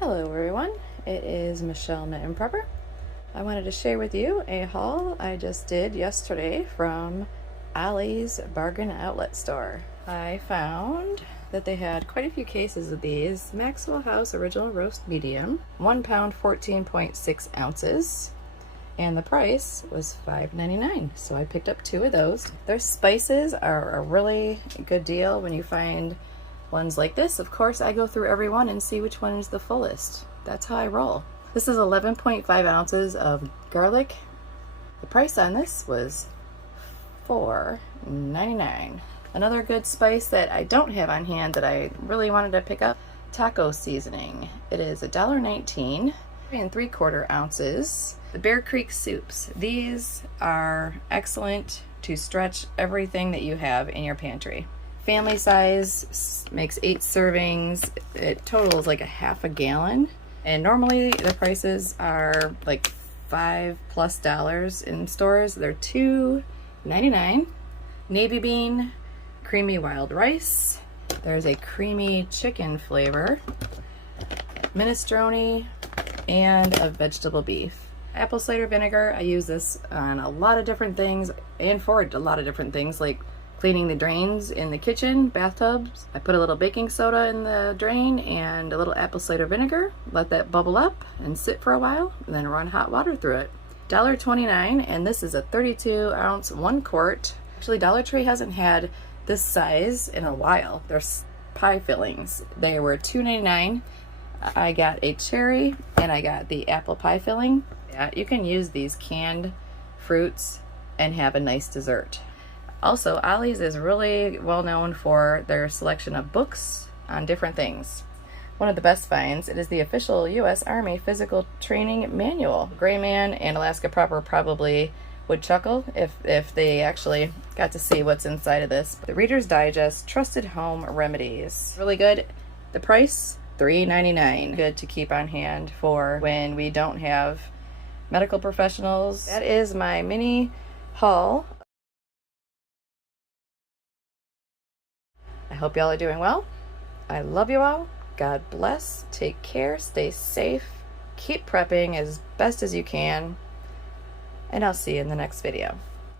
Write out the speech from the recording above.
Hello everyone, it is Michelle Knit and Prepper. I wanted to share with you a haul I just did yesterday from Ollie's Bargain Outlet Store. I found that they had quite a few cases of these Maxwell House Original Roast Medium, 1 pound 14.6 ounces, and the price was $5.99, so I picked up 2 of those. Their spices are a really good deal when you find ones like this. Of course, I go through every one and see which one is the fullest. That's how I roll. This is 11.5 ounces of garlic. The price on this was $4.99. Another good spice that I don't have on hand that I really wanted to pick up, taco seasoning. It is $1.19 and 3/4 ounces. The Bear Creek soups. These are excellent to stretch everything that you have in your pantry. Family size, makes 8 servings. It totals like a half a gallon. And normally the prices are like $5+ in stores. They're $2.99. Navy bean, creamy wild rice. There's a creamy chicken flavor, minestrone, and a vegetable beef. Apple cider vinegar, I use this on a lot of different things and for a lot of different things, like cleaning the drains in the kitchen, bathtubs. I put a little baking soda in the drain and a little apple cider vinegar, let that bubble up and sit for a while, and then run hot water through it. $1.29, and this is a 32 ounce 1 quart. Actually, Dollar Tree hasn't had this size in a while. They're pie fillings. They were $2.99. I got a cherry and I got the apple pie filling. Yeah, you can use these canned fruits and have a nice dessert. Also, Ollie's is really well known for their selection of books on different things. One of the best finds, it is the official U.S. Army Physical Training Manual. Gray Man and Alaska Prepper probably would chuckle if they actually got to see what's inside of this. The Reader's Digest Trusted Home Remedies. Really good. The price, $3.99. Good to keep on hand for when we don't have medical professionals. That is my mini haul. I hope y'all are doing well. I love you all. God bless. Take care. Stay safe. Keep prepping as best as you can. And I'll see you in the next video.